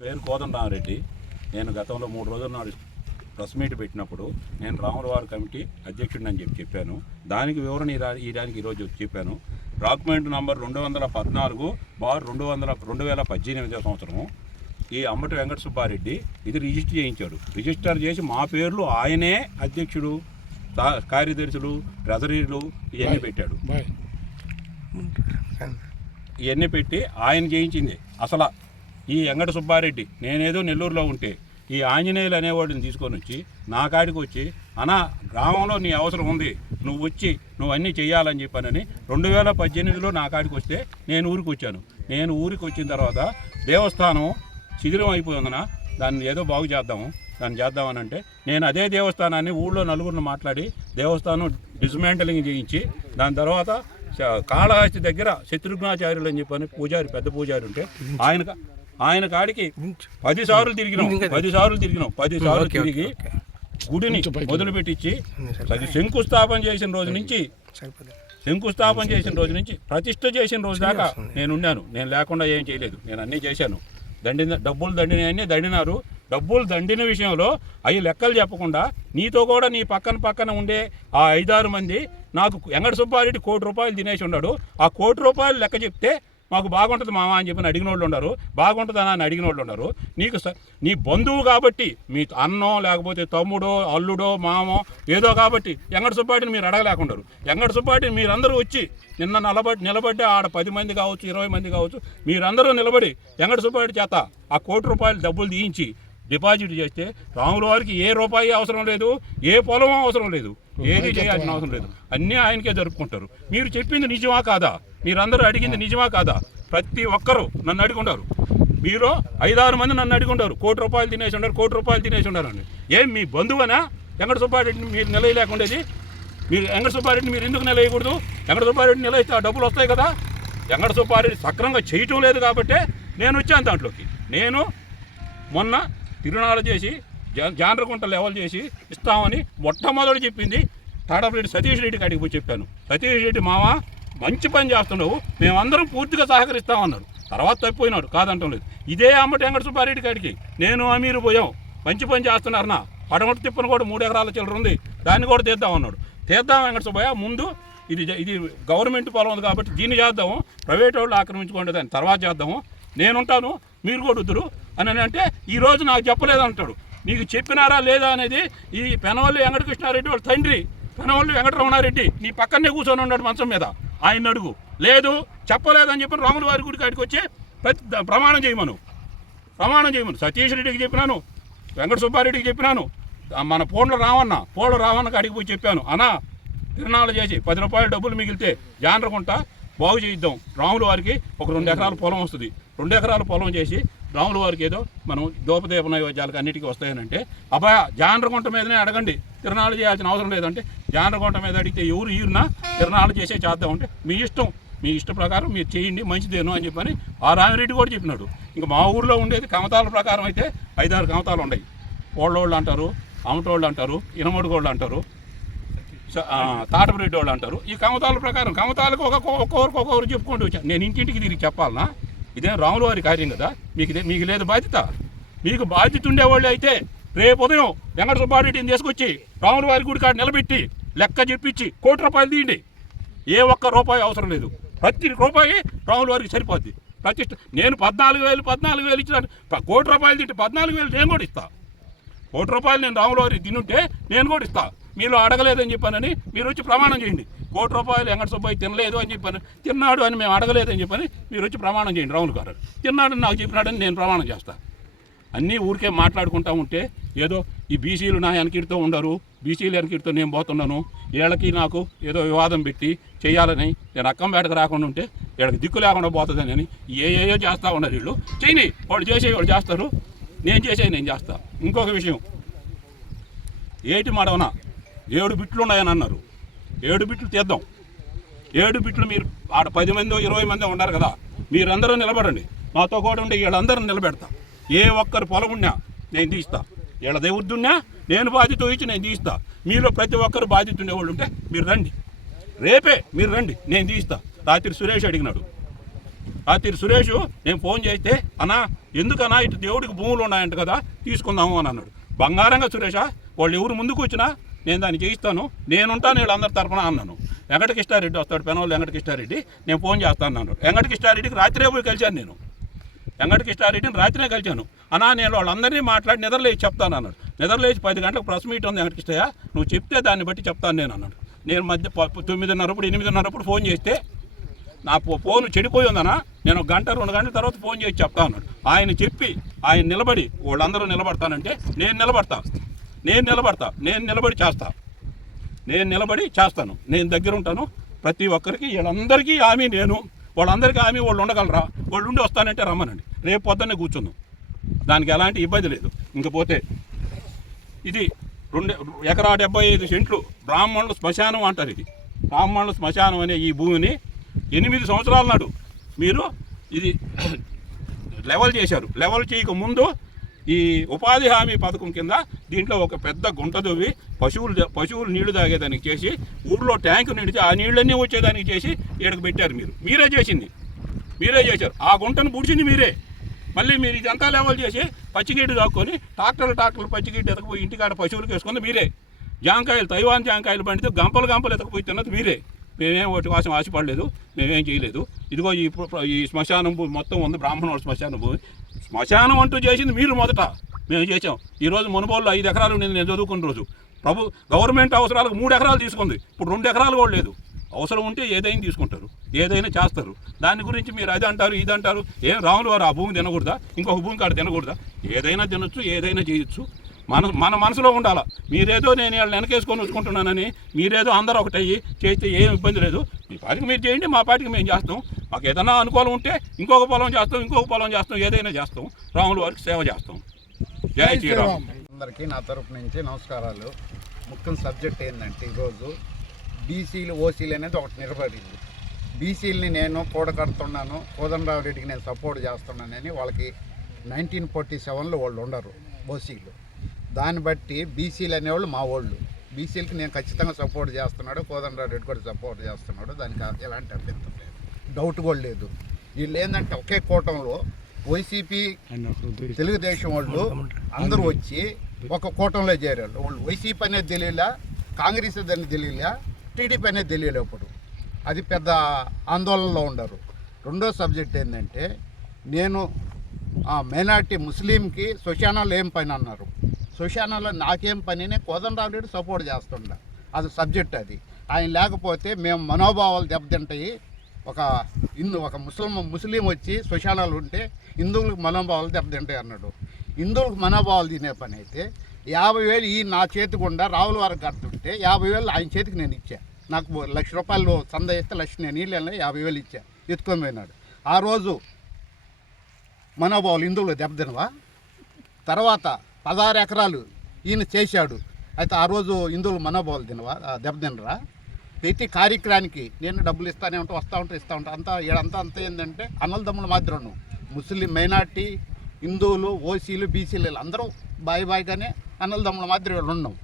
పేరు కోదండరామరెడ్డి. నేను గతంలో 3 రోజుల నాడు ప్రెస్ మీట్ పెట్టినప్పుడు నేను రాములవారి కమిటీ అధ్యక్షుడిని అని చెప్పాను. దానికి వివరణ ఇదానికి ఈరోజు చెప్పాను. డాక్యుమెంట్ నంబర్ 214/2018 సంవత్సరము ఈ అంబటి వెంకట సుబ్బారెడ్డి ఇది రిజిస్టర్ చేయించాడు. రిజిస్టర్ చేసి మా పేర్లు ఆయనే అధ్యక్షుడు, కార్యదర్శులు, ట్రెజరీలు ఇవన్నీ పెట్టాడు. ఇవన్నీ పెట్టి ఆయన చేయించింది. అసలు ఈ వెంకట సుబ్బారెడ్డి నేనేదో నెల్లూరులో ఉంటే ఈ ఆంజనేయులు అనేవాడిని తీసుకొని వచ్చి నా కాడికి వచ్చి అనా గ్రామంలో నీ అవసరం ఉంది, నువ్వు వచ్చి నువ్వు అన్నీ చెయ్యాలని చెప్పానని 2018లో నా కాడికి వస్తే నేను ఊరికి వచ్చాను. నేను ఊరికి వచ్చిన తర్వాత దేవస్థానం శిథిలం అయిపోయిందన దాన్ని ఏదో బాగు చేద్దామని అంటే నేను అదే దేవస్థానాన్ని ఊళ్ళో నలుగురిని మాట్లాడి దేవస్థానం డిస్మాంటలింగ్ చేయించి దాని తర్వాత కాళహస్తి దగ్గర శత్రుఘ్నాచార్యులు అని చెప్పని పూజారి పెద్ద పూజారి ఉంటే ఆయన కాడికి 10 సార్లు తిరిగినాం. 10 సార్లు తిరిగి గుడిని మొదలుపెట్టించి అది శంకుస్థాపన చేసిన రోజు నుంచి ప్రతిష్ఠ చేసిన రోజు దాకా నేనున్నాను. నేను లేకుండా ఏం చేయలేదు. నేను అన్నీ చేశాను. డబ్బులు దండినారు. డబ్బులు దండిన విషయంలో అవి లెక్కలు చెప్పకుండా నీతో కూడా నీ పక్కన ఉండే ఆ 5-6 మంది నాకు వెంకట సుబ్బారెడ్డి ₹1 కోటి తినేసి ఉన్నాడు. ఆ ₹1 కోటి లెక్క చెప్తే మాకు బాగుంటుంది మామ అని చెప్పి అడిగిన వాళ్ళు ఉన్నారు, బాగుంటుందని అని అడిగిన వాళ్ళు ఉన్నారు. నీకు నీ బంధువు కాబట్టి మీ అన్నో లేకపోతే తమ్ముడో అల్లుడో మామో ఏదో కాబట్టి వెంకట సుబ్బారెడ్డిని మీరు అడగలేకుంటారు. వెంకట సుబ్బారెడ్డిని మీరందరూ వచ్చి నిన్న నిలబడి ఆడ 10 మంది కావచ్చు, 20 మంది కావచ్చు, మీరందరూ నిలబడి వెంకట సుబ్బారెడ్డి చేత ఆ ₹1 కోటి డబ్బులు తీయించి డిపాజిట్ చేస్తే రాముల వారికి ఏ రూపాయి అవసరం లేదు, ఏ పొలం అవసరం లేదు, ఏది చేయాల్సిన అవసరం లేదు. అన్నీ ఆయనకే జరుపుకుంటారు. మీరు చెప్పింది నిజమా కాదా? మీరందరూ అడిగింది నిజమా కాదా? ప్రతి ఒక్కరూ నన్ను అడుగుంటారు. మీరు 5-6 మంది నన్ను అడుగుంటారు ₹1 కోటి తినేసి ఉన్నారు, ₹1 కోటి తినేసి ఉన్నారు అని. ఏం మీ బంధువునా వెంకట సుబ్బారెడ్డిని మీరు నిలయలేకుండేది? మీరు వెంకట సుబ్బారెడ్డిని మీరు ఎందుకు నిలయకూడదు? వెంకట సుబ్బారెడ్డిని నిలయిస్తే ఆ డబ్బులు వస్తాయి కదా. వెంకట సుబ్బారెడ్డి సక్రమంగా చేయటం లేదు కాబట్టే నేను వచ్చాను దాంట్లోకి. నేను మొన్న తిరునాళ్ళు చేసి జాండ్రకుంట లెవెల్ చేసి ఇస్తామని మొట్టమొదటి చెప్పింది తాడపరెడ్డి సతీష్ రెడ్డి కాడికి పోయి చెప్పాను. సతీష్ రెడ్డి మామ మంచి పని చేస్తున్నావు, మేమందరం పూర్తిగా సహకరిస్తామన్నారు. తర్వాత తప్పిపోయినాడు, కాదంటాం లేదు. ఇదే అంబటి వెంకట సుబ్బారెడ్డి కాడికి నేను అమీరు పోయాం, మంచి పని చేస్తున్నారన్నా, పడమటి తిప్పను కూడా 3 ఎకరాల చిల్లర ఉంది, దాన్ని కూడా తీద్దామన్నాడు. వెంకట సుబ్బయ్య ముందు ఇది గవర్నమెంట్ పొలం ఉంది కాబట్టి దీన్ని చేద్దాము, ప్రైవేట్ వాళ్ళు ఆక్రమించుకోండి, దాన్ని తర్వాత చేద్దాము, నేనుంటాను మీరు కూడా వద్దురు అని అంటే ఈరోజు నాకు చెప్పలేదంటాడు. నీకు చెప్పినారా లేదా అనేది ఈ పెనవల్లి వెంకటకృష్ణారెడ్డి వాళ్ళ తండ్రి పెనవల్లి వెంకటరమణారెడ్డి నీ పక్కనే కూర్చొని ఉన్నాడు మంచం మీద. ఆయన అడుగు, లేదు చెప్పలేదని చెప్పి రాముల వారి గుడి కాడికి వచ్చి ప్రమాణం చేయమను. సతీష్ రెడ్డికి చెప్పినాను, వెంకట సుబ్బారెడ్డికి చెప్పినాను, మన పోళ్ళ రావన్న కాడికి పోయి చెప్పాను. అన్నా తిరునాళ్ళు చేసి ₹10 డబ్బులు మిగిలితే జాండ్రకుంట బాగు చేయిద్దాం, రాముల వారికి ఒక 2 ఎకరాల పొలం వస్తుంది, 2 ఎకరాల పొలం చేసి రాముల వారికి ఏదో మనం దోపదీప నైవేద్యాలకు అన్నిటికీ వస్తాయనంటే అబ్బాయ జాండ్రకుంట మీదనే అడగండి, తిరునాళ్ళు చేయాల్సిన అవసరం లేదంటే జాండ్రకుంట మీద అడిగితే ఎవరు ఈరునా తిరునాళ్ళు చేద్దామంటే మీ ఇష్ట ప్రకారం మీరు చేయండి, మంచిదేను అని చెప్పని ఆ రామిరెడ్డి కూడా చెప్పినాడు. ఇంకా మా ఊర్లో ఉండేది కమతాల ప్రకారం అయితే 5-6 కమతాలు ఉన్నాయి. పోళ్ళోళ్ళు అంటారు, అమటోళ్ళు అంటారు, ఇనమడుగోళ్ళు అంటారు, తాటపరెడ్డి వాళ్ళు అంటారు. ఈ కమతాల ప్రకారం కమతాలకు ఒక్కొక్కరు చెప్పుకుంటూ వచ్చాను. నేను ఇంటింటికి తిరిగి చెప్పాలనా? ఇదేం రాముల వారి కార్యం కదా. మీకు లేదు బాధ్యత. మీకు బాధ్యత ఉండేవాళ్ళు అయితే రేపు ఉదయం వెంకట సుబ్బారెడ్డిని తీసుకొచ్చి రాముల వారి గుడి కాడ నిలబెట్టి లెక్క చెప్పించి ₹1 కోటి తీయండి. ఏ ఒక్క రూపాయి అవసరం లేదు. ప్రతి రూపాయి రాముల వారికి సరిపోద్ది. ప్రతిష్ట నేను 14,000 ఇచ్చినాను. ₹1 కోటి తింటే 14,000 నేను కూడా ఇస్తా. ₹1 కోటి నేను రాముల వారికి తినుంటే నేను కూడా ఇస్తా. మీరు అడగలేదని చెప్పానని మీరు వచ్చి ప్రమాణం చేయండి. ₹1 కోటి వెంకట సుబ్బయ్య తినలేదు అని చెప్పాను, తిన్నాడు అని మేము అడగలేదని చెప్పని మీరు వచ్చి ప్రమాణం చేయండి. రాములు గారు తిన్నాడని నాకు చెప్పినాడని నేను ప్రమాణం చేస్తాను. అన్నీ ఊరికే మాట్లాడుకుంటా ఉంటే ఏదో ఈ బీసీలు నా వెనకిడితో ఉండరు, బీసీలు వెనకిడితో నేను పోతున్నాను, వీళ్ళకి నాకు ఏదో వివాదం పెట్టి చేయాలని నేను అక్కంపేటకు రాకుండా ఉంటే వీళ్ళకి దిక్కు లేకుండా పోతుందని అని ఏయో చేస్తూ ఉన్నారు. వీళ్ళు చేయని వాళ్ళు వాళ్ళు చేస్తారు, నేను చేస్తా. ఇంకొక విషయం, ఏటి మడవన 7 బిట్లు ఉన్నాయని అన్నారు. 7 బిట్లు తీద్దాం. 7 బిట్లు మీరు ఆడ 10 మందో 20 మందో ఉన్నారు కదా, మీరందరూ నిలబడండి. మాతో కూడా ఉండి వీళ్ళందరూ నిలబెడతా. ఏ ఒక్కరు పొలం ఉన్నా నేను తీస్తా, వీళ్ళ దేవుడున్నా నేను బాధ్యత ఇచ్చి నేను తీస్తా. మీలో ప్రతి ఒక్కరు బాధ్యత ఉండేవాళ్ళు ఉంటే మీరు రండి, రేపే మీరు రండి, నేను తీస్తా. రాత్రి సురేష్ అడిగినాడు, రాత్రి సురేష్ నేను ఫోన్ చేస్తే అన్నా ఎందుకన్నా ఇటు దేవుడికి భూములు ఉన్నాయంట కదా తీసుకుందాము అని అన్నాడు. బంగారంగా సురేషా, వాళ్ళు ఎవరు ముందుకు వచ్చినా నేను దాన్ని చేయిస్తాను, నేనుంటాను వీళ్ళందరి తరపున అన్నాను. వెంకటకృష్ణారెడ్డి వస్తాడు, పెనవాళ్ళు వెంకటకృష్ణారెడ్డి, నేను ఫోన్ చేస్తాను అన్నాడు. వెంకటకృష్ణారెడ్డికి రాత్రే పోయి కలిశాను నేను. వెంకటకృష్ణారెడ్డిని రాత్రినే కలిశాను. అన్నా నేను వాళ్ళందరినీ మాట్లాడి నిద్రలేచి చెప్తాను అన్నాడు. నిద్రలేచి 10 గంటలకు ప్రెస్ మీట్ ఉంది వెంకటకృష్ణయ్య, నువ్వు చెప్తే దాన్ని బట్టి చెప్తాను నేను అన్నాడు. నేను మధ్య 9:30 8:30 ఫోన్ చేస్తే నా ఫోన్ చెడిపోయి ఉందన్నా, నేను 1 గంట 2 గంటల తర్వాత ఫోన్ చేసి చెప్తా అన్నాడు. ఆయన చెప్పి ఆయన నిలబడి వాళ్ళందరూ నిలబడతానంటే నేను నిలబడి చేస్తాను. నేను దగ్గర ఉంటాను. ప్రతి ఒక్కరికి వీళ్ళందరికీ హామీ నేను, వాళ్ళందరికీ హామీ వాళ్ళు ఉండగలరా, వాళ్ళు ఉండి వస్తానంటే రమ్మనండి, రేపు పొద్దున్నే కూర్చుందాం, దానికి ఎలాంటి ఇబ్బంది లేదు. ఇంకపోతే ఇది 2 ఎకరా 75 సెంట్లు బ్రాహ్మణుల శ్మశానం అంటారు. ఇది బ్రాహ్మణుల శ్మశానం అనే ఈ భూమిని 8 సంవత్సరాల నాడు మీరు ఇది లెవెల్ చేశారు. లెవెల్ చేయక ముందు ఈ ఉపాధి హామీ పథకం కింద దీంట్లో ఒక పెద్ద గుంట తవ్వి పశువులు నీళ్లు తాగేదానికి చేసి, ఊళ్ళో ట్యాంకు నిడిచి ఆ నీళ్ళన్నీ వచ్చేదానికి చేసి ఈడకు పెట్టారు. మీరే చేశారు. ఆ గుంటను పుడిచింది మీరే. మళ్ళీ మీరు ఇదంతా లెవెల్ చేసి పచ్చిగడ్డి దాక్కొని ట్రాక్టర్లు పచ్చిగడ్డి ఎతకపోయి ఇంటికాడ పశువులకు వేసుకుంది మీరే. జాంకాయలు తైవాన్ జాంకాయలు పండితే గంపలు ఎతకపోయి తిన్నది మీరే. మేమేం వాటి కోసం ఆశపడలేదు, మేమేం చేయలేదు. ఇదిగో ఈ శ్మశానం భూమి మొత్తం ఉంది, బ్రాహ్మణుల శ్మశానం భూమి. శ్మశానం అంటూ చేసింది మీరు మొదట, మేము చేసాం. ఈరోజు మునుబోళ్ళు 5 ఎకరాలు నేను చదువుకున్న రోజు గవర్నమెంట్ అవసరాలకు 3 ఎకరాలు తీసుకుంది, ఇప్పుడు 2 ఎకరాలు కూడా లేదు. అవసరం ఉంటే ఏదైనా తీసుకుంటారు, ఏదైనా చేస్తారు. దాని గురించి మీరు అది అంటారు ఇది అంటారు. ఏం రాములు వారు ఆ భూమి తినకూడదా, ఇంకొక భూమి కాడ తినకూడదా? ఏదైనా తినొచ్చు, ఏదైనా చేయొచ్చు. మన మనసులో ఉండాలా. మీరేదో నేను వాళ్ళని వెనకేసుకొని వచ్చుకుంటున్నానని మీరేదో అందరూ ఒకటయ్యి చేస్తే ఏం ఇబ్బంది లేదు. మీ పాటికి మీరు చేయండి, మా పాటికి మేము చేస్తాం. మాకు ఏదైనా అనుకూలం ఉంటే ఇంకొక పొలం చేస్తాం, ఏదైనా చేస్తాం. రాముల వారికి సేవ చేస్తాం. జై శ్రీరామ్. అందరికీ నా తరపు నుంచి నమస్కారాలు. ముఖ్యం సబ్జెక్ట్ ఏంటంటే ఈరోజు బీసీలు ఓసీలు అనేది ఒకటి నిలబడింది. బీసీలని నేను కూడగడుతున్నాను, కోదండరావు రెడ్డికి నేను సపోర్ట్ చేస్తున్నానని వాళ్ళకి 1947లో వాళ్ళు ఉండరు ఓసీలు. దాన్ని బట్టి బీసీలు అనేవాళ్ళు మా వాళ్ళు. బీసీలకి నేను ఖచ్చితంగా సపోర్ట్ చేస్తున్నాడు, కోదండరావు రెడ్డి కూడా సపోర్ట్ చేస్తున్నాడు. దానికి ఎలాంటి అభ్యంతరం లేదు, డౌట్ కూడా లేదు. వీళ్ళు ఏంటంటే ఒకే కూటంలో వైసీపీ తెలుగుదేశం వాళ్ళు అందరూ వచ్చి ఒక కూటంలో చేరారు. వాళ్ళు వైసీపీ అనేది తెలియలే, కాంగ్రెస్ అనేది తెలియలే, టీడీపీ అనేది తెలియలే. ఇప్పుడు అది పెద్ద ఆందోళనలో ఉండరు. రెండో సబ్జెక్ట్ ఏంటంటే నేను మైనార్టీ ముస్లింకి శ్మశానాలు ఏం పని అన్నారు. శ్మశానాల్లో నాకేం పని, కోదండరావు రెడ్డి సపోర్ట్ చేస్తుండ, అది సబ్జెక్ట్. అది ఆయన లేకపోతే మేము మనోభావాలు దెబ్బతింటాయి. ఒక ముస్లిం వచ్చి శ్మశానాలు ఉంటే హిందువులకు మనోభావాలు దెబ్బతింటాయి అన్నాడు. హిందువులకు మనోభావాలు తినే పని అయితే 50,000 ఈ నా చేతికి ఉండ రావుల వారికి కడుతుంటే 50,000 ఆయన చేతికి నేను ఇచ్చా. నాకు ₹1,00,000 చంద ఇస్తే 1,00,000 నేను నీళ్ళు 50,000 ఇచ్చా, ఎత్తుకొని పోయినాడు. ఆ రోజు మనోభావాలు హిందువులు దెబ్బతినవా? తర్వాత 16 ఎకరాలు ఈయన చేశాడు, అయితే ఆ రోజు హిందువులు మనోభావాలు దెబ్బతినరా? ప్రతి కార్యక్రమానికి నేను డబ్బులు ఇస్తానే ఉంటా, వస్తూ ఉంటా. అంతా ఏంటంటే అన్నదమ్ముల మాత్రం ముస్లిం మైనార్టీ హిందువులు ఓసీలు బీసీలు అందరూ బాయిగానే అన్నదమ్ముల మాదిరి వీళ్ళు ఉన్నాం.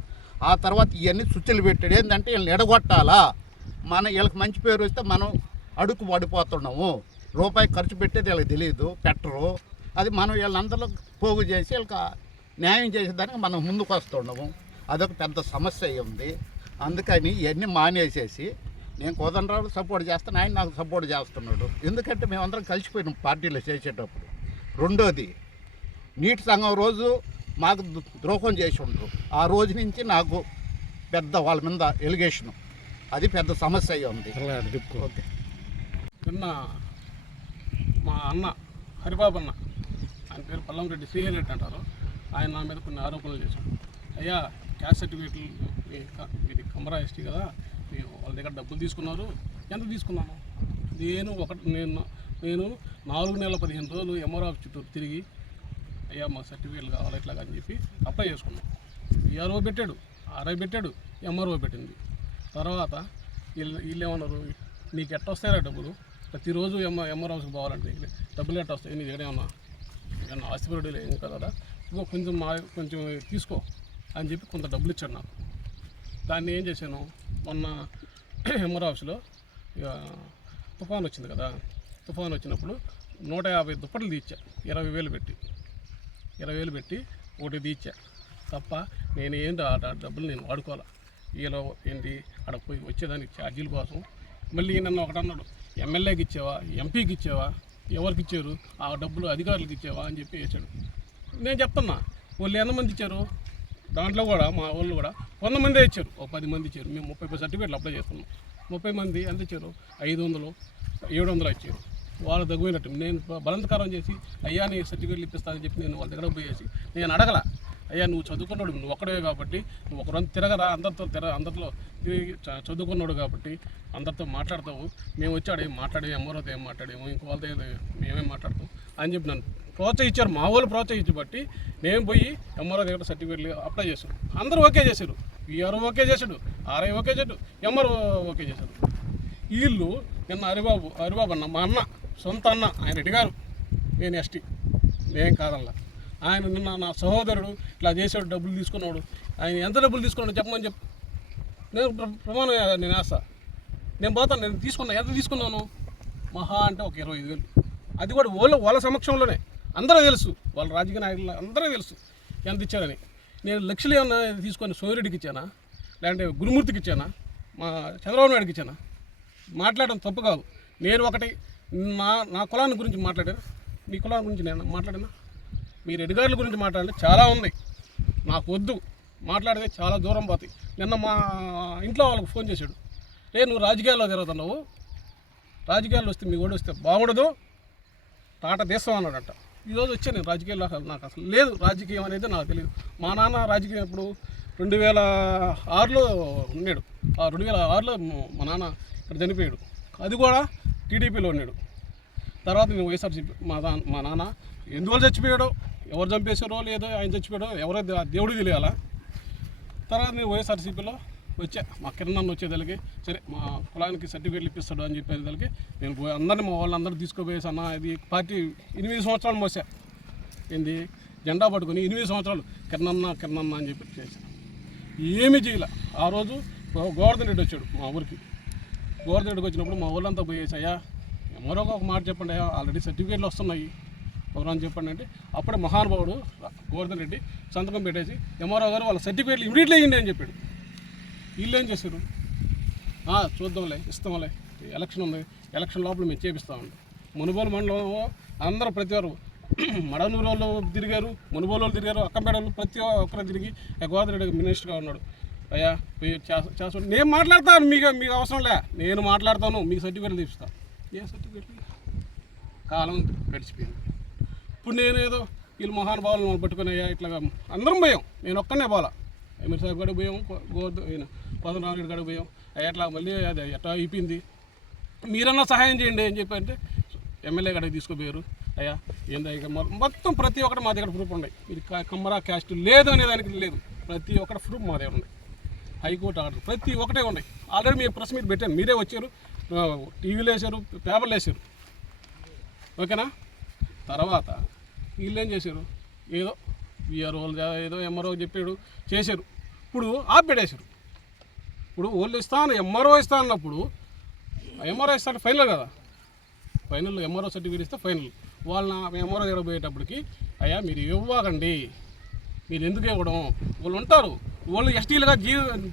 ఆ తర్వాత ఇవన్నీ సుచ్చులు పెట్టాడు. ఏంటంటే వీళ్ళని ఎడగొట్టాలా, వీళ్ళకి మంచి పేరు వస్తే మనం అడుగు పడిపోతున్నాము. రూపాయి ఖర్చు పెట్టేది వీళ్ళకి తెలియదు, పెట్టరు. అది మనం వీళ్ళందరూ పోగు చేసి వీళ్ళకి న్యాయం చేసేదానికి మనం ముందుకు వస్తున్నాము. అదొక పెద్ద సమస్య ఉంది. అందుకని ఇవన్నీ మానేసేసి నేను కోదండరావు సపోర్ట్ చేస్తాను, ఆయన నాకు సపోర్ట్ చేస్తున్నాడు. ఎందుకంటే మేమందరం కలిసిపోయినాం పార్టీలో చేసేటప్పుడు. రెండోది నీటి సంఘం రోజు మాకు ద్రోహం చేసి ఉండరు. ఆ రోజు నుంచి నాకు పెద్ద వాళ్ళ మీద ఎలిగేషను, అది పెద్ద సమస్య అయ్యి ఉంది. ఓకే. నిన్న మా అన్న హరిబాబు అన్న, ఆయన పేరు పల్లంరెడ్డి శ్రీహరి రెడ్డి అంటారు, ఆయన నా మీద కొన్ని ఆరోపణలు చేశాడు. అయ్యా క్యాస్ట్ సర్టిఫికేట్లు ఇది కమరా ఎస్టీ కదా, మీరు వాళ్ళ దగ్గర డబ్బులు తీసుకున్నారు, ఎంత తీసుకున్నాను? నేను 4 నెలల 15 రోజులు ఎంఆర్ఓ చుట్టూ తిరిగి అయ్యా మాకు సర్టిఫికేట్లు కావాలి ఇట్లాగా అని చెప్పి అప్లై చేసుకున్నాం. ఈఆర్ఓ పెట్టాడు, ఆర్ఐ పెట్టాడు, ఎంఆర్ఓ పెట్టింది. తర్వాత వీళ్ళు ఏమన్నారు, నీకు ఎట్ట వస్తాయా డబ్బులు, ప్రతిరోజు ఎంఆర్ఓకి పోవాలంటే డబ్బులు ఎట్ట వస్తాయి, నీ దగ్గర ఏమన్నా ఆస్తిపరుడు ఏం కదా, ఇదిగో కొంచెం తీసుకో అని చెప్పి కొంత డబ్బులు ఇచ్చాడు నాకు. దాన్ని ఏం చేశాను, మొన్న ఎంఆర్ఓ ఆఫీస్లో ఇక తుఫాన్ వచ్చింది కదా, తుఫాన్ వచ్చినప్పుడు 150 దుప్పట్లు తీర్చా 20,000 పెట్టి 20,000 పెట్టి ఒకటి తీర్చా తప్ప నేను ఏంటి ఆ డబ్బులు నేను వాడుకోవాలా వీళ్ళు ఏంటి అక్కడ పోయి వచ్చేదానికి ఛార్జీల కోసం. మళ్ళీ నన్ను ఒకటి అన్నాడు, ఎమ్మెల్యేకి ఇచ్చావా, ఎంపీకి ఇచ్చావా, ఎవరికి ఇచ్చారు ఆ డబ్బులు, అధికారులకు ఇచ్చావా అని చెప్పి వేసాడు. నేను చెప్తున్నా వాళ్ళు ఎంతమంది ఇచ్చారు, దాంట్లో కూడా మా వాళ్ళు కూడా 100 మందే ఇచ్చారు, 10 మంది ఇచ్చారు. మేము 30 సర్టిఫికేట్లు అప్లై చేస్తున్నాం. 30 మంది ఎంత ఇచ్చారు, 500 700 ఇచ్చారు. వాళ్ళు తగ్గినట్టు నేను బలత్కారం చేసి అయ్యా నీ సర్టిఫికేట్లు ఇప్పిస్తానని చెప్పి నేను వాళ్ళ దగ్గర పోయేసి నేను అడగల, అయ్యా నువ్వు చదువుకున్నాడు, నువ్వు ఒక్కడే కాబట్టి నువ్వు ఒకరంతా తిరగరా, అందరిలో చదువుకున్నాడు కాబట్టి అందరితో మాట్లాడతావు, మేము వచ్చాడు ఏం మాట్లాడేవి, అమ్మవారితో ఏం మాట్లాడేమో, ఇంకో వాళ్ళతో మేమేం మాట్లాడతాం అని చెప్పి నన్ను ప్రోత్సహించారు. మా వాళ్ళు ప్రోత్సహించబట్టి నేను పోయి ఎంఆర్ఓ దగ్గర సర్టిఫికేట్లు అప్లై చేశాను. అందరూ ఓకే చేశారు, విఆర్ఓ ఓకే చేశాడు, ఆర్ఐ ఓకే చేశాడు, ఎంఆర్ఓ ఓకే చేశాడు. వీళ్ళు నిన్న హరిబాబు అన్న మా అన్న, సొంత అన్న, ఆయన అడిగారు, నేను ఎస్టీ, నేను కాదల్లా. ఆయన నిన్న నా సహోదరుడు ఇట్లా చేసాడు, డబ్బులు తీసుకున్నాడు, ఆయన ఎంత డబ్బులు తీసుకున్నాడు చెప్పమని చెప్పు, నేను ప్రమాణం నేను వేస్తా, నేను పోతాను, నేను తీసుకున్నా, ఎంత తీసుకున్నాను మహా అంటే ఒక 25,000. అది కూడా వాళ్ళ సమక్షంలోనే అందరూ తెలుసు, వాళ్ళ రాజకీయ నాయకులు అందరూ తెలుసు ఎంత ఇచ్చారని. నేను లక్షలు ఏమన్నా తీసుకొని సోమిరెడ్డికి ఇచ్చానా, లేదంటే గురుమూర్తికి ఇచ్చానా, మా చంద్రబాబు నాయుడుకి ఇచ్చానా? మాట్లాడడం తప్పు కాదు. నేను ఒకటి నా కులాన్ని గురించి మాట్లాడాను, మీ కులాన్ని గురించి నేను మాట్లాడినా, మీరు అధికారుల గురించి మాట్లాడితే చాలా ఉంది, నాకు వద్దు, మాట్లాడితే చాలా దూరం పోతాయి. నిన్న మా ఇంట్లో వాళ్ళకి ఫోన్ చేశాడు, నువ్వు రాజకీయాల్లో తిరుగుతున్నావు, రాజకీయాల్లో వస్తే మీ కూడా వస్తే బాగుండదు, తాట తీస్తాం అన్నాడట. ఈరోజు వచ్చా నేను రాజకీయాల్లో, నాకు అసలు లేదు రాజకీయం అనేది నాకు తెలియదు. మా నాన్న రాజకీయం ఇప్పుడు 2006లో ఉన్నాడు, ఆ 2006లో మా నాన్న ఇక్కడ చనిపోయాడు, అది కూడా టీడీపీలో ఉన్నాడు. తర్వాత నేను వైఎస్ఆర్సీపీ మా నాన్న ఎందువల్ల చచ్చిపోయాడో, ఎవరు చంపేశారో లేదో, ఆయన చచ్చిపోయాడో ఎవరో దేవుడికి తెలియాలా. తర్వాత నేను వైఎస్ఆర్సీపీలో వచ్చా, మా కిరణ్ వచ్చేదానికి సరే మా కులానికి సర్టిఫికేట్లు ఇప్పిస్తాడు అని చెప్పేదానికి నేను అందరినీ మా వాళ్ళందరూ తీసుకుపోయేసి అన్న ఇది పార్టీ 8 సంవత్సరాలు మోసా, ఏంది జెండా పట్టుకొని 8 సంవత్సరాలు కిరణ్ అని చెప్పి చేశాను, ఏమీ చేయాల. ఆ రోజు గోవర్ధన్ రెడ్డి వచ్చాడు మా ఊరికి, గోవర్ధన్ రెడ్డికి వచ్చినప్పుడు మా ఊళ్ళంతా పోయేసి అయ్యా మరొక ఒక మాట చెప్పండి అయ్యా, ఆల్రెడీ సర్టిఫికేట్లు వస్తున్నాయి ఎవరని చెప్పండి అంటే అప్పుడే మహానుభావుడు గోవర్ధన్ రెడ్డి సంతకం పెట్టేసి ఎంఆర్ఓ గారు వాళ్ళ సర్టిఫికేట్లు ఇమీడియట్లీ ఇవ్వండి అని చెప్పాడు. వీళ్ళు ఏం చేశారు, చూద్దాంలే ఇస్తాంలే, ఎలక్షన్ ఉంది, ఎలక్షన్ లోపల మేము చేపిస్తామండి. మునుగోలు మండలంలో అందరూ ప్రతి వారు మడనూరు వాళ్ళు తిరిగారు, మునుగోలు వాళ్ళు తిరిగారు, అక్కంపేట వాళ్ళు ప్రతి ఒక్కరు తిరిగి గోవర్ధన్ రెడ్డి మినిస్టర్గా ఉన్నాడు. అయ్యా చేస్తాను, నేను మాట్లాడతాను, మీకు అవసరం లే, నేను మాట్లాడతాను, మీకు సర్టిఫికేట్లు తీపిస్తాను. ఏ సర్టిఫికేట్లు? కాలం గడిచిపోయింది. ఇప్పుడు నేనేదో వీళ్ళు మహానుభావులను పట్టుకుని అయ్యా ఇట్లాగా అందరం పోయాం, నేను ఒక్కనే పోలా, ఎమ్మెల్యే సాహెబ్ గడికి పోయాం, కోదండరామరెడ్డి గడికి పోయాం, ఎట్లా మళ్ళీ అది ఎట్లా అయిపోయింది, మీరన్నా సహాయం చేయండి అని చెప్పి అంటే ఎమ్మెల్యే గడికి తీసుకుపోయారు. అయ్యా ఏందా ఇక మొత్తం ప్రతి ఒక్కటి మా దగ్గర ప్రూఫ్ ఉన్నాయి, ఇది కమ్మరా క్యాస్ట్ లేదు అనే దానికి లేదు, ప్రతి ఒక్కటి ప్రూఫ్ మా దగ్గర ఉన్నాయి, హైకోర్టు ఆర్డర్ ప్రతి ఒక్కటే ఉన్నాయి. ఆల్రెడీ మీ ప్రెస్ మీట్ పెట్టాను, మీరే వచ్చారు, టీవీలో వేసారు, పేపర్లు వేసారు, ఓకేనా. తర్వాత వీళ్ళు ఏం చేశారు, ఏదో విఆర్ఓ ఏదో ఎంఆర్ఓ చెప్పాడు చేశారు, ఇప్పుడు ఆపెట్టేశారు. ఇప్పుడు వాళ్ళు ఇస్తాను ఎంఆర్ఓ ఇస్తా అన్నప్పుడు ఎంఆర్ఓ ఇస్తాను ఫైనల్ కదా, ఫైనల్ ఎంఆర్ఓ సర్టిఫికేట్ ఇస్తే ఫైనల్. వాళ్ళ ఎంఆర్ఓ దగ్గర పోయేటప్పటికి అయ్యా మీరు ఇవ్వకండి, మీరు ఎందుకు ఇవ్వడం, వాళ్ళు ఉంటారు, వాళ్ళు ఎస్టీలుగా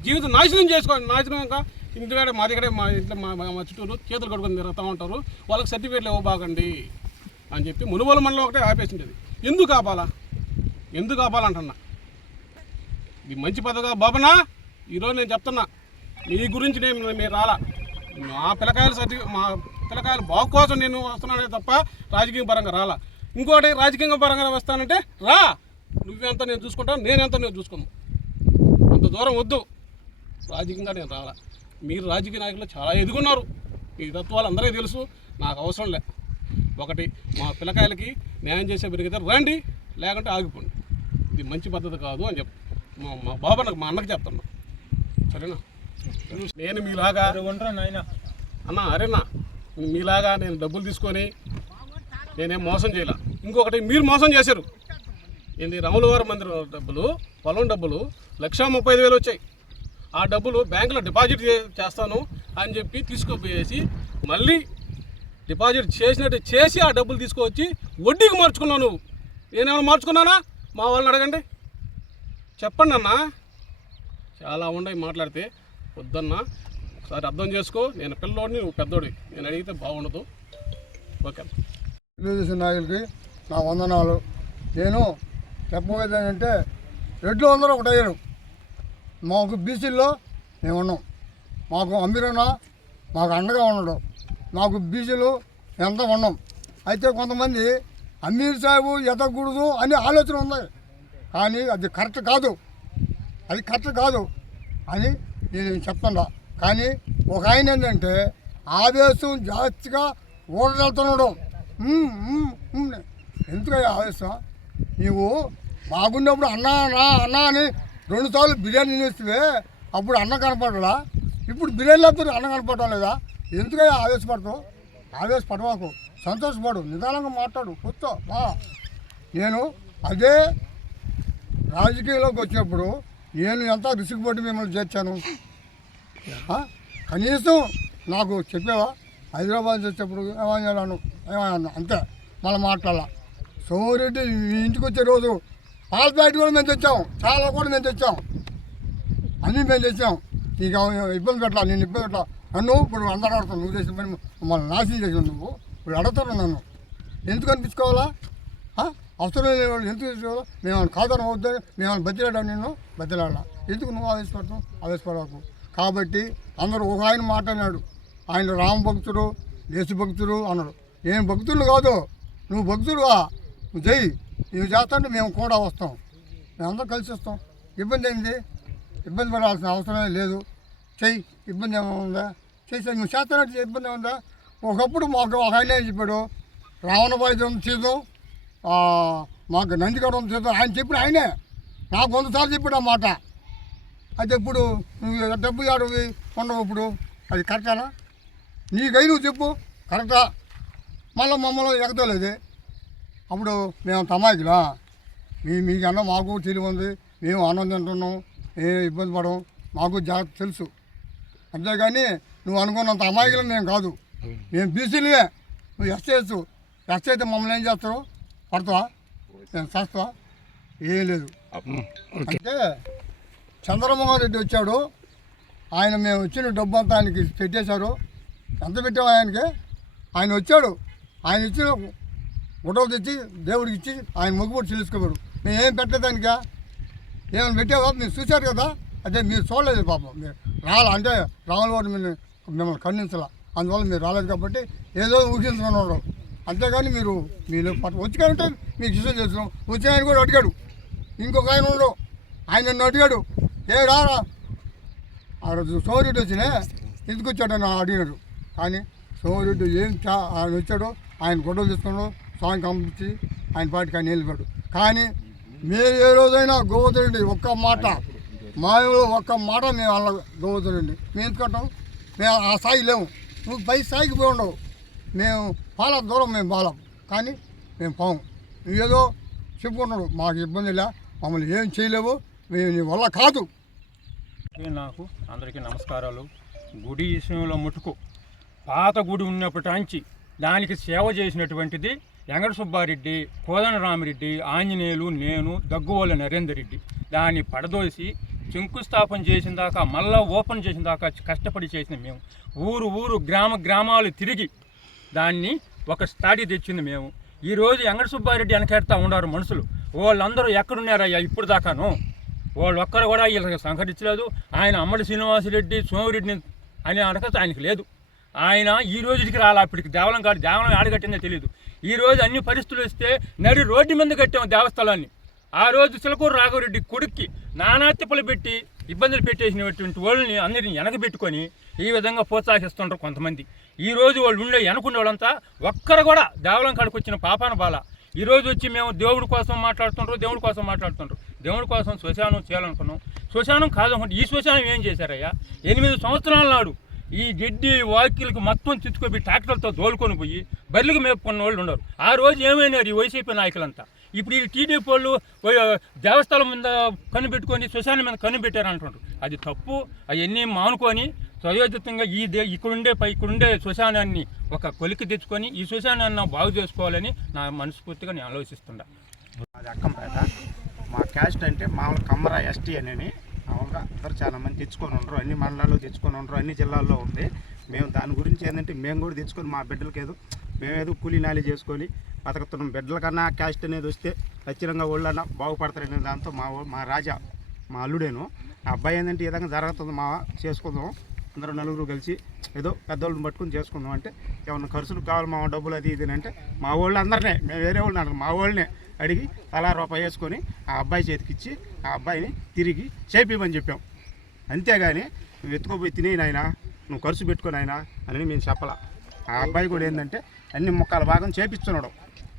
జీవితం నాశనంగా ఇంటికాడ మా దగ్గర మా ఇంట్లో మా చుట్టూరు చేతులు కడుకొని తిరుగుతూ ఉంటారు, వాళ్ళకి సర్టిఫికేట్లు ఇవ్వబాకండి అని చెప్పి మునుగోలు మండలం ఒకటే ఆపేసిండేది. ఎందుకు ఆపాలంటున్నా, ఇది మంచి పద్ధతిగా బాబనా. ఈరోజు నేను చెప్తున్నా, మీ గురించి నేను రాలా, మా పిల్లకాయల బాగు కోసం నేను వస్తున్నానే తప్ప రాజకీయ పరంగా రాలా. ఇంకోటి రాజకీయ పరంగా వస్తానంటే రా, నువ్వెంత నేను చూసుకుంటాను, నేనెంత నేను చూసుకున్నాను, అంత దూరం వద్దు, రాజకీయంగా నేను రాలా. మీరు రాజకీయ నాయకులు చాలా ఎదుగున్నారు, ఈ తత్వాలు అందరికీ తెలుసు, నాకు అవసరం లే. ఒకటి మా పిల్లకాయలకి న్యాయం చేసే పెరిగితే రండి, లేకుంటే ఆగిపోండి, ఇది మంచి పద్ధతి కాదు అని చెప్పి మా బాబా మా అన్నకి చెప్తున్నా, సరేనా. నేను మీలాగా అన్న అరేనా మీలాగా నేను డబ్బులు తీసుకొని నేనేం మోసం చేయాల. ఇంకొకటి మీరు మోసం చేశారు, ఏంది రాములవారి మందిరం డబ్బులు, పొలం డబ్బులు 1,35,000 వచ్చాయి, ఆ డబ్బులు బ్యాంకులో డిపాజిట్ చేస్తాను అని చెప్పి తీసుకుపోయేసి మళ్ళీ డిపాజిట్ చేసినట్టు చేసి ఆ డబ్బులు తీసుకువచ్చి వడ్డీకి మార్చుకున్నావు నువ్వు. నేనేమైనా మార్చుకున్నానా? మా వాళ్ళని అడగండి, చెప్పండి అన్న. చాలా ఉన్నాయి మాట్లాడితే. వద్దన్నా, ఒకసారి అర్థం చేసుకో. నేను పిల్లోడిని, నువ్వు పెద్దోడి. నేను అడిగితే బాగుండదు. ఓకే. తెలుగుదేశం నాయకులకి నా వందనాలు. నేను చెప్పబోయేది ఏంటంటే రెడ్లు అందరూ ఒకటయ్యారు. మాకు బీసీల్లో మేము ఉన్నాం. మాకు అమీరన్న మాకు అండగా ఉండడం. మాకు బీసీలు ఎంత ఉన్నాం. అయితే కొంతమంది అమీర్ సాహెబు ఎదగకూడదు అనే ఆలోచన ఉంది. కానీ అది కరెక్ట్ కాదు, అది కరెక్ట్ కాదు అని నేను చెప్తున్నా. కానీ ఒక ఆయన ఏంటంటే ఆవేశం జాస్తిగా ఓడగలుగుతున్నాడు. ఎందుకయ్యా ఆవేశం? నీవు బాగున్నప్పుడు అన్నా అన్నా అని 2 సార్లు బిర్యానీ చేస్తే అప్పుడు అన్న కనపడలా, ఇప్పుడు బిర్యానీ లేకపోతే అన్న కనపడటం లేదా? ఎందుకయ్యా ఆవేశపడతావు? ఆవేశపడవాకు, సంతోషపడు, నిదానంగా మాట్లాడు, కూర్చో బా. నేను అదే రాజకీయాల్లోకి వచ్చినప్పుడు నేను ఎంత రిసిక్పట్టి మిమ్మల్ని చేర్చాను. కనీసం నాకు చెప్పావా? హైదరాబాద్ వచ్చేటప్పుడు ఏమన్నాను అంతే, మళ్ళీ మాట్లాడాల. సోమిరెడ్డి మీ ఇంటికి వచ్చే రోజు పాల ప్యాకెట్ కూడా మేము తెచ్చాం, చాలా కూడా మేము తెచ్చాం, అన్నీ మేము తెచ్చాం. నీకు ఇబ్బంది పెట్టాలి, నేను ఇబ్బంది పెట్టాలి. నన్ను ఇప్పుడు అందరూ అడుగుతాను, నువ్వు చేసిన పని మమ్మల్ని నాశనం చేసావు. నువ్వు ఇప్పుడు అడుగుతాను నన్ను, ఎందుకు అనిపించుకోవాలా? అవసరం లేని వాళ్ళు ఎందుకు తీసుకోవాలా? మేము కాదని అవుద్దని మేము బతిలాడా? నిన్ను బతిలాడా? ఎందుకు నువ్వు ఆవేశపడతావు? ఆవేశపడకు. కాబట్టి అందరూ ఒక ఆయన మాట్లాడినాడు, ఆయన రామ భక్తుడు, దేశభక్తుడు అన్నాడు. నేను భక్తుడు కాదు, నువ్వు భక్తుడుగా నువ్వు చెయ్యి. నువ్వు చేస్తాంటే మేము కూడా వస్తాం, మేమందరం కలిసి వస్తాం. ఇబ్బంది ఏంటి? ఇబ్బంది పడాల్సిన అవసరమే లేదు. చెయ్యి, ఇబ్బంది ఏమైనా చేసా? నువ్వు చేస్తానంటే ఇబ్బంది ఏముందా? ఒకప్పుడు మాకు ఒక ఆయన చెప్పాడు, రావణబాయి చేద్దాం, మాకు నందిగడం చేద్దాం ఆయన చెప్పిన ఆయనే నాకు 100 సార్లు చెప్పాడు ఆ మాట. అయితే ఇప్పుడు నువ్వు డబ్బు ఆడవి ఉండవు, ఇప్పుడు అది కరెక్టేనా? నీకై నువ్వు చెప్పు, కరెక్టా? మళ్ళీ మమ్మల్ని ఎగతలేదు. అప్పుడు మేము తమాయికులా? మీకన్నా మాకు తెలివి ఉంది, మేము ఆనందం తింటున్నాం, ఏ ఇబ్బంది పడం, మాకు జాగ్రత్త తెలుసు. అంతేగాని నువ్వు అనుకున్నంత అమాయకులు మేము కాదు. మేము బీసీలే. నువ్వు ఎస్ఐ అయితే మమ్మల్ని ఏం చేస్తావు? పడతావా? నేను చేస్తావా? ఏం లేదు. అంటే చంద్రమోహన్ రెడ్డి వచ్చాడు, ఆయన మేము వచ్చిన డబ్బు అంతా ఆయనకి పెట్టేశారు. ఎంత పెట్టావు ఆయనకి? ఆయన వచ్చాడు, ఆయన ఇచ్చిన గొడవ తెచ్చి దేవుడికి ఇచ్చి ఆయన మొగ్గుబడి చెల్లించుకోబడు. మేము ఏం పెట్టేదానికా? ఏమైనా పెట్టావా? మీరు చూశారు కదా, అదే మీరు చూడలేదు పాపం. మీరు అంటే రాముల వాడు మిమ్మల్ని ఖండించాల, అందువల్ల మీరు రాలేదు కాబట్టి ఏదో ఊహించుకున్నాడు. అంతేగాని మీరు వచ్చి కంటే మీకు ఇష్టం చేస్తున్నాం. వచ్చి ఆయన కూడా అడిగాడు, ఇంకొక ఆయన ఉండడు, ఆయన నన్ను అడిగాడు, ఏ రారా ఆ రోజు సోమిరెడ్డి వచ్చినా ఎందుకు వచ్చాడని అడిగాడు. కానీ సోమిరెడ్డి ఆయన వచ్చాడు, ఆయన గొడవలు తీసుకున్నాడు, స్వామి పంపించి ఆయన పాటికి ఆయన వెళ్ళిపోయాడు. కానీ మేము ఏ రోజైనా గోవర్ధనుడి ఒక్క మాట, మా ఒక్క మాట మేము వాళ్ళ గోవర్ధనుడి మేము ఎందుకంటాం? మేము ఆ స్థాయి లేవు, నువ్వు పై స్థాయికి పోయి ఉండవు. మేము పాల దూరం మేము బాలం, కానీ మేము పోము. ఏదో చెప్పుకుంటున్నాడు, మాకు ఇబ్బందిలే, మమ్మల్ని ఏం చేయలేవు, మేము నీ వల్ల కాదు. నాకు అందరికీ నమస్కారాలు. గుడి విషయంలో ముట్టుకు పాత గుడి ఉన్నప్పటించి దానికి సేవ చేసినటువంటిది వెంకట సుబ్బారెడ్డి, కోదండరామిరెడ్డి, ఆంజనేయులు, నేను, దగ్గువోల నరేందర్ రెడ్డి. దాన్ని పడదోసి శంకుస్థాపన చేసిన దాకా, మళ్ళా ఓపెన్ చేసిన దాకా కష్టపడి చేసిన మేము. ఊరు గ్రామాలు తిరిగి దాన్ని ఒక స్థాయి తెచ్చింది మేము. ఈరోజు వెంకట సుబ్బారెడ్డి వెనకెడతా ఉన్నారు మనుషులు. వాళ్ళందరూ ఎక్కడున్నారయ్యా ఇప్పుడు దాకాను? వాళ్ళు ఒక్కరు కూడా వీళ్ళకి సంహరించలేదు. ఆయన అమ్మడి శ్రీనివాసరెడ్డి, సోమిరెడ్డిని అనే అడగత ఆయనకి లేదు. ఆయన ఈ రోజుకి రాలా, అప్పటికి దేవలం ఆడగట్టిందో తెలియదు. ఈరోజు అన్ని పరిస్థితులు వస్తే నడి రోడ్డు మీద కట్టాము దేవస్థలాన్ని. ఆ రోజు చిలకూరు రాఘవరెడ్డి కొడుక్కి నానా తిప్పలు పెట్టి ఇబ్బందులు పెట్టేసినటువంటి వాళ్ళని అందరినీ వెనకబెట్టుకొని ఈ విధంగా ప్రోత్సహిస్తుంటారు కొంతమంది. ఈరోజు వాళ్ళు ఉండే వెనకున్న వాళ్ళంతా ఒక్కరు కూడా దేవలం కాడికి వచ్చిన పాపాన బాల. ఈరోజు వచ్చి మేము దేవుడి కోసం మాట్లాడుతుంటారు, దేవుడి కోసం శ్మశానం చేయాలనుకున్నాం. శ్మశానం కాదనుకుంటే ఈ శ్మశానం ఏం చేశారయ్యా? 8 సంవత్సరాల నాడు ఈ గడ్డి వాకిలకు మొత్తం తిట్టుకొని ట్రాక్టర్లతో దోలుకొని పోయి బర్రెలకు మేపుకున్న వాళ్ళు ఉన్నారు. ఆ రోజు ఏమైనారు ఈ వైసీపీ నాయకులంతా? ఇప్పుడు ఈ టీడీపీ వాళ్ళు దేవస్థానం మీద కన్ను పెట్టుకొని శ్మశానం మీద కన్ను పెట్టారంటున్నారు. అది తప్పు. అవన్నీ మానుకొని సయోచితంగా ఇక్కడుండే శ్మశానాన్ని ఒక కొలికి తెచ్చుకొని ఈ శ్మశానాన్ని బాగు చేసుకోవాలని నా మనస్ఫూర్తిగా నేను ఆలోచిస్తున్నా. అది అక్కంపేట. మా క్యాస్ట్ అంటే మామూలు కమ్మర ఎస్టీ అని మామూలుగా అందరూ చాలామంది తెచ్చుకొని ఉండరు, అన్ని మండలాల్లో తెచ్చుకొని ఉండరు, అన్ని జిల్లాల్లో ఉంది. మేము దాని గురించి ఏంటంటే మేము కూడా తెచ్చుకొని మా బిడ్డలకి మేమేదో కూలీ నాలి చేసుకొని బతుకుతున్నాం. బిడ్డల కన్నా క్యాస్ట్ అనేది వస్తే ఖచ్చితంగా వాళ్ళన్నా బాగుపడతారనే దాంతో మా రాజా మా అల్లుడేను ఆ అబ్బాయి ఏంటంటే ఈ విధంగా జరుగుతుంది మా చేసుకుందాం అందరూ నలుగురు కలిసి ఏదో పెద్దవాళ్ళని పట్టుకుని చేసుకుందాం అంటే ఏమన్నా ఖర్చులు కావాలి మా డబ్బులు అది ఇది అంటే మా వాళ్ళు అందరినే మేము వేరే వాళ్ళని అడగం మా వాళ్ళనే అడిగి తలా రూపాయి వేసుకొని ఆ అబ్బాయి చేతికిచ్చి ఆ అబ్బాయిని తిరిగి చేపిమని చెప్పాం. అంతేగాని నువ్వు ఎత్తుకోపోయి తినే నాయన నువ్వు ఖర్చు పెట్టుకుని ఆయన అని మేము చెప్పాల. ఆ అబ్బాయి కూడా ఏంటంటే అన్ని ముక్కల భాగం చేపిస్తున్నాడు,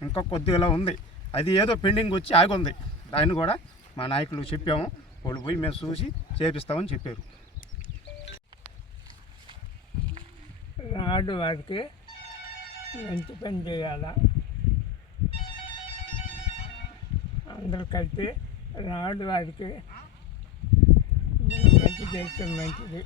ఇంకా కొద్దిగా ఉంది, అది ఏదో పెండింగ్ వచ్చి ఆగుంది. దాన్ని కూడా మా నాయకులు చెప్పాము, వాళ్ళు పోయి మేము చూసి చేపిస్తామని చెప్పారు. నాడు వారికి మంచి పని చేయాలా, అందరూ కలిసి నాడు వారికి మంచి చేస్తే మంచిది.